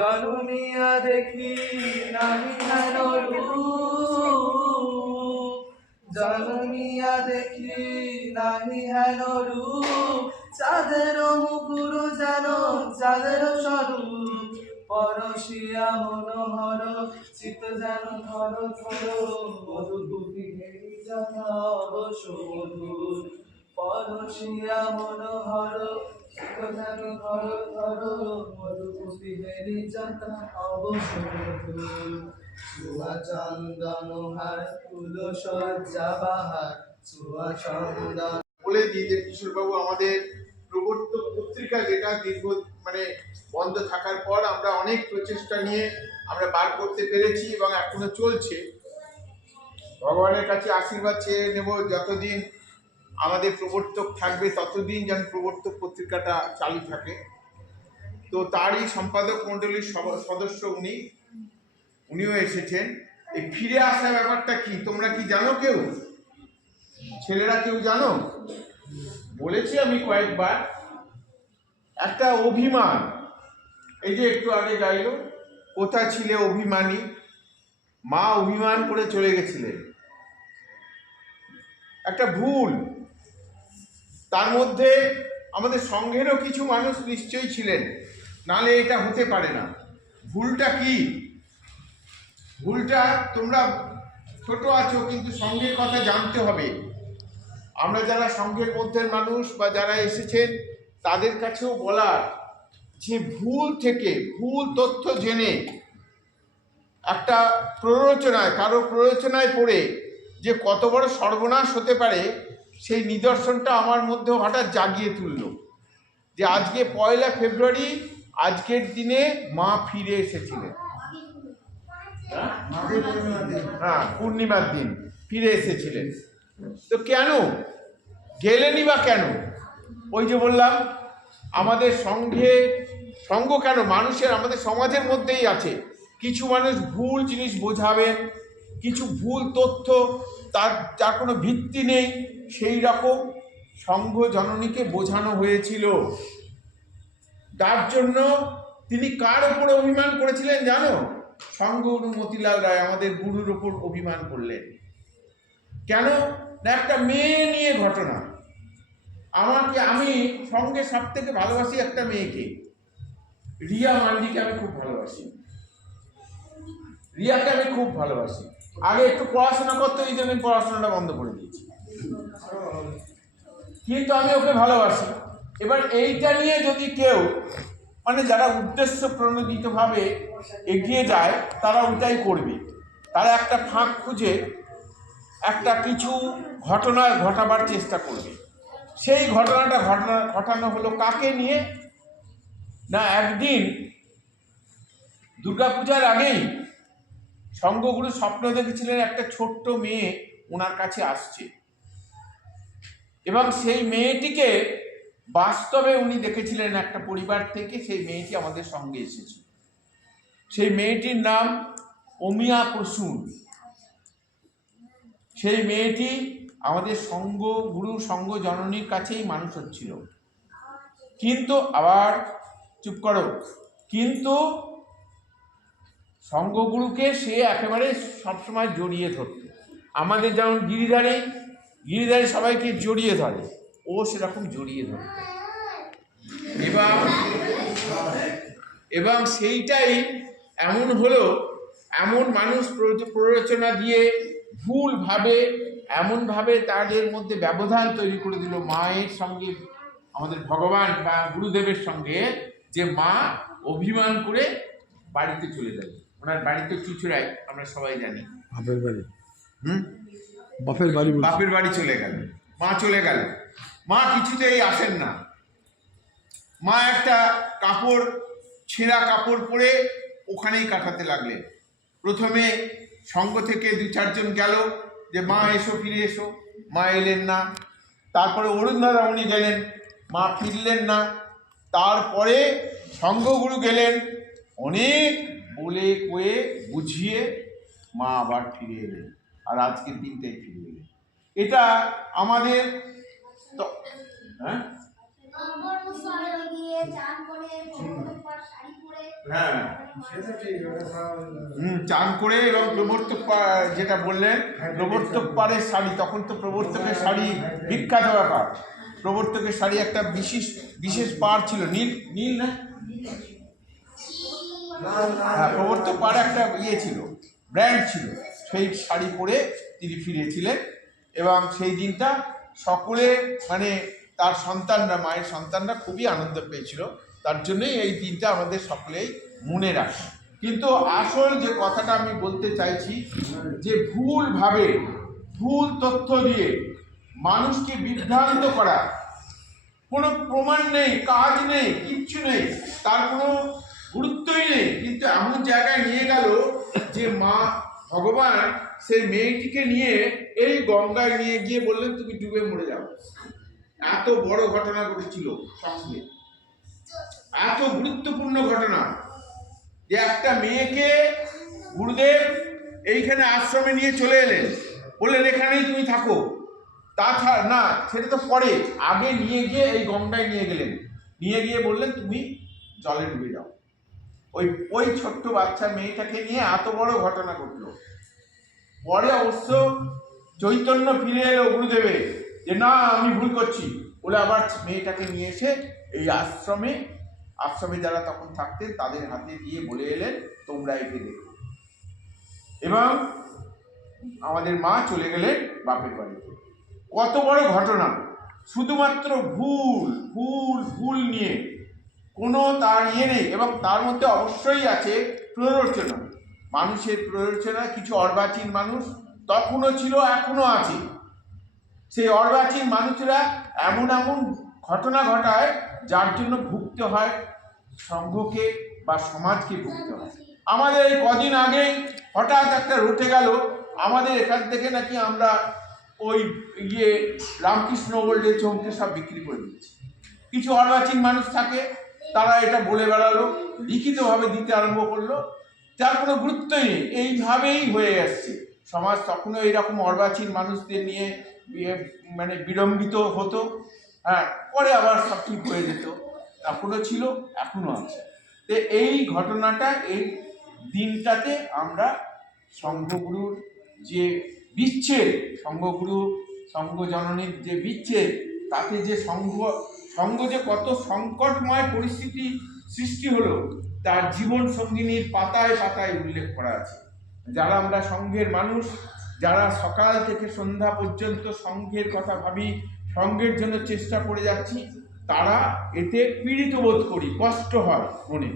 জনমিয়া দেখি নাহি হেন রূপ, জনমিয়া দেখি নাহি হেন রূপ, চাঁদের মুকুর যেন চাঁদের স্বরূপ, পরশিয়া মনোহর চিত যেন ধর ধর, মধুকুপি ঘেরি যথা অবসর, পরশিয়া মনোহর চিত যেন ধর ধর, মধুকুপি ঘেরি যথা অবসর, ছোঁয়া চন্দন হার ফুল সজ্জা বাহার, ছোঁয়া চন্দন বলে দিই যে কিশোরবাবু আমাদের প্রবর্তক পত্রিকা যেটা দীর্ঘ বন্ধ থাকার পর আমরা অনেক প্রচেষ্টা নিয়ে আমরা বার করতে পেরেছি এবং এখনো চলছে। ভগবানের কাছে আশীর্বাদ চেয়ে নেব, যতদিন আমাদের প্রবর্তক থাকবে ততদিন যেন প্রবর্তক পত্রিকাটা চালু থাকে। তো তারই সম্পাদক মণ্ডলীর সদস্য উনিও এসেছেন। এই ফিরে আসা ব্যাপারটা কি তোমরা কি জানো? কেউ ছেলেরা কেউ জানো? বলেছি আমি কয়েকবার, একটা অভিমান। এই যে একটু আগে গাইল, কোথা ছিলে অভিমানী, মা অভিমান করে চলে গেছিলেন, একটা ভুল। তার মধ্যে আমাদের সংঘেরও কিছু মানুষ নিশ্চয়ই ছিলেন, নালে এটা হতে পারে না। ভুলটা কি? ভুলটা, তোমরা ছোট আছো কিন্তু সংঘের কথা জানতে হবে। আমরা যারা সংঘের মধ্যের মানুষ বা যারা এসেছেন তাদের কাছেও বলার যে ভুল থেকে ভুল তথ্য জেনে একটা প্ররোচনায়, কারো প্ররোচনায় পড়ে যে কত বড় সর্বনাশ হতে পারে, সেই নিদর্শনটা আমার মধ্যে হঠাৎ জাগিয়ে তুলল। যে আজকে 1 ফেব্রুয়ারি, আজকের দিনে মা ফিরে এসেছিলেন। হ্যাঁ, পূর্ণিমার দিন ফিরে এসেছিলেন। তো কেন গেলেনই বা কেন? ওই যে বললাম, আমাদের সঙ্গ কেন মানুষের, আমাদের সমাজের মধ্যেই আছে। কিছু মানুষ ভুল জিনিস বোঝাবেন, কিছু ভুল তথ্য, যার কোনো ভিত্তি নেই, সেই রকম সংঘ জননীকে বোঝানো হয়েছিল। তার জন্য তিনি কার ওপরে অভিমান করেছিলেন জানো? সংঘগুরু মতিলাল রায় আমাদের গুরুর ওপর অভিমান করলেন। কেন না, একটা মেয়ে নিয়ে ঘটনা। আমি সঙ্গে সব থেকে ভালোবাসি একটা মেয়েকে, রিয়া মান্ডিকে আমি খুব ভালোবাসি। রিয়াকে আমি খুব ভালোবাসি। আগে একটু পড়াশোনা করতে, এই জন্য পড়াশোনাটা বন্ধ করে দিয়েছি, কিন্তু আমি ওকে ভালোবাসি। এবার এইটা নিয়ে যদি কেউ যারা উদ্দেশ্য প্রণোদিতভাবে এগিয়ে যায়, তারা ওইটাই করবে। তারা একটা ফাঁক খুঁজে একটা কিছু ঘটাবার চেষ্টা করবে। সেই ঘটনাটা ঘটানো হলো কাকে নিয়ে না, একদিন দুর্গাপূজার আগেই সংঘগুরু স্বপ্ন দেখেছিলেন একটা ছোট্ট মেয়ে ওনার কাছে আসছে, এবং সেই মেয়েটিকে বাস্তবে উনি দেখেছিলেন একটা পরিবার থেকে। সেই মেয়েটি আমাদের সঙ্গে এসেছে। সেই মেয়েটির নাম অমিয়া প্রসূন। সেই মেয়েটি আমাদের সংঘ জননীর কাছেই মানুষ হচ্ছিল। কিন্তু আবার চুপ করো, কিন্তু সংঘগুরুকে সে একেবারে সবসময় জড়িয়ে ধরত। আমাদের যেমন গিরিধারী সবাইকে জড়িয়ে ধরে, ও সেরকম জড়িয়ে ধরত। এবং সেইটাই এমন হলো, এমন মানুষ প্ররোচনা দিয়ে ভুলভাবে এমনভাবে তাদের মধ্যে ব্যবধান তৈরি করে দিল মায়ের সঙ্গে, আমাদের ভগবান বা গুরুদেবের সঙ্গে, যে মা অভিমান করে বাড়িতে চলে যাবে। ওনার বাড়িতে চুচুড়ায়, আমরা সবাই জানি, বাপের বাড়ি চলে গেল। মা কিছুতেই আসেন না। মা একটা ছেঁড়া কাপড় পরে ওখানেই কাটাতে লাগলেন। প্রথমে সঙ্গ থেকে 2-4 জন গেল যে মা এসো, ফিরে এসো। মা এলেন না। তারপরে অরুণদাদা উনি গেলেন, মা ফিরলেন না। তারপরে সংঘগুরু গেলেন, অনেক বলে কয়ে বুঝিয়ে মা আবার ফিরে এলেন, আর আজকের দিনটাই ফিরে এলেন। এটা আমাদের হ্যাঁ চান করে এবং প্রবর্তক যেটা বললেন প্রবর্তক পাড়ের শাড়ি, তখন তো প্রবর্তকের শাড়ি বিখ্যাত ব্যাপার। প্রবর্তকের শাড়ি একটা বিশেষ পাড় ছিল, নীল নীল না, হ্যাঁ প্রবর্তক পাড় একটা ছিল, ব্র্যান্ড ছিল, সেই শাড়ি পরে তিনি ফিরেছিলেন। এবং সেই দিনটা সকলে মানে তার সন্তানরা, মায়ের সন্তানরা খুবই আনন্দ পেয়েছিল। তার জন্যই এই দিনটা আমাদের সকলেই মনে রাখে। কিন্তু আসল যে কথাটা আমি বলতে চাইছি, যে ভুলভাবে ভুল তথ্য দিয়ে মানুষকে বিভ্রান্ত করা, কোনো প্রমাণ নেই, কাজ নেই, কিচ্ছু নেই, তার কোনো গুরুত্বই নেই, কিন্তু এমন জায়গায় নিয়ে গেল যে মা ভগবান সেই মেয়েটিকে নিয়ে এই গঙ্গায় নিয়ে গিয়ে বললেন তুমি ডুবে মরে যাও। এত বড় ঘটনা ঘটেছিল সঙ্গে, এত গুরুত্বপূর্ণ ঘটনা যে একটা মেয়েকে গুরুদেব এইখানে আশ্রমে নিয়ে চলে এলেন, বললেন এখানেই তুমি থাকো। তাছাড়া না, সেটা তো পরে, আগে নিয়ে গিয়ে এই গঙ্গায় নিয়ে গেলেন, নিয়ে গিয়ে বললেন তুমি জলে ডুবে যাও। ওই ছোট্ট বাচ্চা মেয়েটাকে নিয়ে এত বড় ঘটনা ঘটলো। পরে অবশ্য চৈতন্য ফিরে এলো গুরুদেবে, যে না আমি ভুল করছি বলে আবার মেয়েটাকে নিয়ে এসে এই আশ্রমে যারা তখন থাকতেন তাদের হাতে দিয়ে বলে এলেন তোমরা একে দেখো। এবং আমাদের মা চলে গেলেন বাপের বাড়িতে। কত বড় ঘটনা! শুধুমাত্র ভুল ভুল ভুল নিয়ে কোনো তার নেই। এবং তার মধ্যে অবশ্যই আছে প্ররোচনা, মানুষের প্ররোচনা। কিছু অর্বাচীন মানুষ তখনও ছিল, এখনো আছে। সেই অর্বাচীন মানুষেরা এমন ঘটনা ঘটায় যার জন্য ভুগতে হয় সংঘকে বা সমাজকে ভুগতে হয়। আমাদের এই কদিন আগেই হঠাৎ একটা রটে গেল, আমাদের এখান থেকে নাকি আমরা ওই রামকৃষ্ণ ওল্ডে চমকে সব বিক্রি করে দিচ্ছি। কিছু অর্বাচীন মানুষ থাকে, তারা এটা বলে বেড়ালো, লিখিতভাবে দিতে আরম্ভ করলো, যার কোনো গুরুত্বই নেই। এইভাবেই হয়ে আসছে সমাজ। তখনও এইরকম অর্বাচীন মানুষদের নিয়ে মানে বিড়ম্বিত হতো, হ্যাঁ, পরে আবার সব ঠিক হয়ে যেত। তখনও ছিল, এখনো আছে। তো এই ঘটনাটা, এই দিনটাতে আমরা সংঘগুরুর যে বিচ্ছেদ, সংঘ জননীর যে বিচ্ছেদ, তাতে যে সংঘ যে কত সংকটময় পরিস্থিতি সৃষ্টি হলো, তার জীবন সঙ্গিনীর পাতায় পাতায় উল্লেখ করা আছে। যারা আমরা সংঘের মানুষ, যারা সকাল থেকে সন্ধ্যা পর্যন্ত সংঘের কথা ভাবি, সংঘের জন্য চেষ্টা করে যাচ্ছি, তারা এতে পীড়িত বোধ করি, কষ্ট হয় মনে।